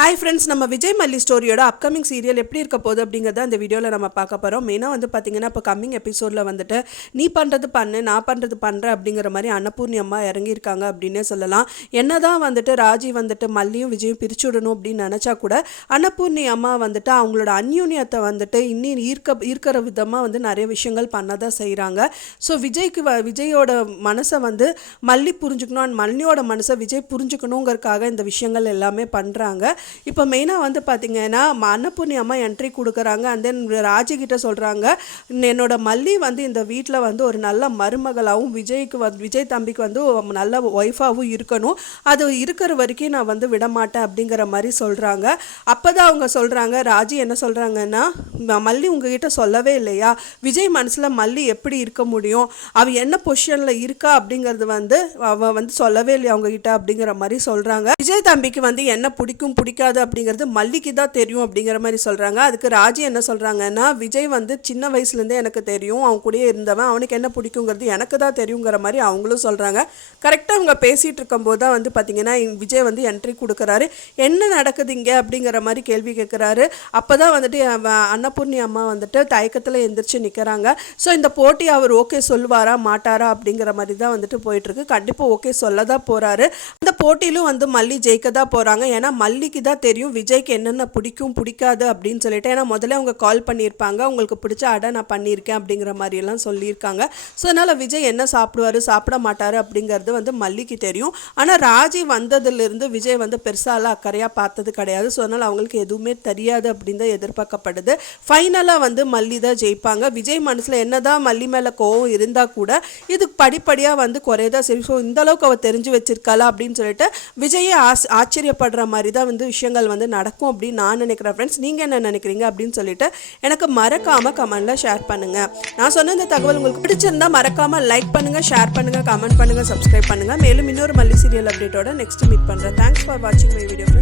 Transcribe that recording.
Hi friends, நம்ம விஜய் மல்லி ஸ்டோரியோட upcoming serial எப்படி இருக்க போகுது அப்படிங்கிறத அந்த வீடியோவில் நம்ம பார்க்க போகிறோம். மெயினாக வந்து பார்த்திங்கன்னா இப்போ கம்மிங் எபிசோடில் வந்துட்டு நீ பண்ணுறது பண்ணு, நான் பண்ணுறது பண்ணுறேன் அப்படிங்கிற மாதிரி அன்னபூர்ணி அம்மா இறங்கியிருக்காங்க அப்படின்னே சொல்லலாம். என்ன தான் வந்துட்டு ராஜி வந்துட்டு மல்லியும் விஜயும் பிரிச்சு விடணும் அப்படின்னு நினச்சா கூட அன்னபூர்ணி அம்மா வந்துட்டு அவங்களோட அந்யூன்யத்தை வந்துட்டு இன்னும் ஈர்க்கிற விதமாக வந்து நிறைய விஷயங்கள் பண்ண தான் செய்கிறாங்க. ஸோ விஜயோட மனசை வந்து மல்லி புரிஞ்சுக்கணும், மல்லியோட மனசை விஜய் புரிஞ்சுக்கணுங்கிறதுக்காக இந்த விஷயங்கள் எல்லாமே பண்ணுறாங்க. இப்போ மெயினாக வந்து பார்த்திங்கன்னா அன்னபூர்ணி அம்மா என்ட்ரி கொடுக்குறாங்க. அண்ட் தென் ராஜிக்கிட்ட சொல்கிறாங்க, என்னோட மல்லி வந்து இந்த வீட்டில் வந்து ஒரு நல்ல மருமகளாகவும் விஜய் தம்பிக்கு வந்து நல்ல ஒய்ஃபாகவும் இருக்கணும், அது இருக்கிற வரைக்கும் நான் வந்து விடமாட்டேன் அப்படிங்கிற மாதிரி சொல்கிறாங்க. அப்போ தான் அவங்க சொல்கிறாங்க, ராஜி என்ன சொல்கிறாங்கன்னா, மல்லி உங்ககிட்ட சொல்லவே இல்லையா, விஜய் மனசில் மல்லி எப்படி இருக்க முடியும், அவள் என்ன பொசிஷனில் இருக்கா அப்படிங்கிறது வந்து அவள் வந்து சொல்லவே இல்லையா அவங்ககிட்ட அப்படிங்கிற மாதிரி சொல்கிறாங்க. விஜய் தம்பிக்கு வந்து என்ன பிடிக்கும் பிடிக்காது அப்படிங்கிறது மல்லிக்கு தான் தெரியும் அப்படிங்கிற மாதிரி சொல்கிறாங்க. அதுக்கு ராஜி என்ன சொல்கிறாங்கன்னா, விஜய் வந்து சின்ன வயசுலேருந்தே எனக்கு தெரியும், அவன் கூடயே இருந்தவன், அவனுக்கு என்ன பிடிக்குங்கிறது எனக்கு தான் தெரியுங்கிற மாதிரி அவங்களும் சொல்கிறாங்க. கரெக்டாக அவங்க பேசிகிட்டு இருக்கும்போது தான் வந்து பார்த்திங்கன்னா விஜய் வந்து என்ட்ரி கொடுக்குறாரு. என்ன நடக்குது இங்கே அப்படிங்கிற மாதிரி கேள்வி கேட்குறாரு. அப்போ தான் வந்துட்டு அன்னபூர்ணி அம்மா வந்துட்டு தயக்கத்தில் எந்திரிச்சு நிற்கிறாங்க. ஸோ இந்த போட்டி அவர் ஓகே சொல்லுவாரா மாட்டாரா அப்படிங்கிற மாதிரி தான் வந்துட்டு போயிட்டுருக்கு. கண்டிப்பாக ஓகே சொல்ல தான் போகிறாரு. அந்த போட்டியிலும் வந்து மல்லி ஜெயிக்க தான் போகிறாங்க. ஏன்னா மல்லிக்கு தான் தெரியும் விஜய்க்கு என்னென்ன பிடிக்கும் பிடிக்காது அப்படின்னு சொல்லிட்டு. ஏன்னா முதல்ல அவங்க கால் பண்ணியிருப்பாங்க, உங்களுக்கு பிடிச்ச அடை நான் பண்ணியிருக்கேன் அப்படிங்கிற மாதிரியெல்லாம் சொல்லியிருக்காங்க. ஸோ அதனால் விஜய் என்ன சாப்பிடுவார் சாப்பிட மாட்டார் அப்படிங்கிறது வந்து மல்லிக்கு தெரியும். ஆனால் ராஜி வந்ததுலேருந்து விஜய் வந்து பெருசாலாம் அக்கறையாக பார்த்தது கிடையாது. ஸோ அதனால் அவங்களுக்கு எதுவுமே தெரியாது அப்படின்னு தான் எதிர்பார்க்கப்படுது. ஃபைனலாக வந்து மல்லி தான் ஜெயிப்பாங்க. விஜய் மனசில் என்ன தான் மல்லி மேலே கோவம் இருந்தால் கூட இது படிப்படியாக வந்து குறையதான் சரி. ஸோ இந்தளவுக்கு அவள் தெரிஞ்சு வச்சிருக்காளா அப்படின்னு சொல்லிட்டு விஜயே ஆச்சரியப்படுற மாதிரி தான் வந்து விஷயங்கள் வந்து நடக்கும் அப்படின்னு நான் நினைக்கிறேன். ஃப்ரெண்ட்ஸ், நீங்கள் என்ன நினைக்கிறீங்க அப்படின்னு சொல்லிட்டு எனக்கு மறக்காமல் கமெண்ட்டில் ஷேர் பண்ணுங்கள். நான் சொன்ன இந்த தகவல் உங்களுக்கு பிடிச்சிருந்தா மறக்காமல் லைக் பண்ணுங்கள், ஷேர் பண்ணுங்கள், கமெண்ட் பண்ணுங்கள், சப்ஸ்கிரைப் பண்ணுங்கள். மேலும் இன்னொரு மல்லி சீரியல் அப்டேட்டோட நெக்ஸ்ட் மீட் பண்ணுறேன். தேங்க்ஸ் ஃபார் வாட்சிங் மை வீடியோ.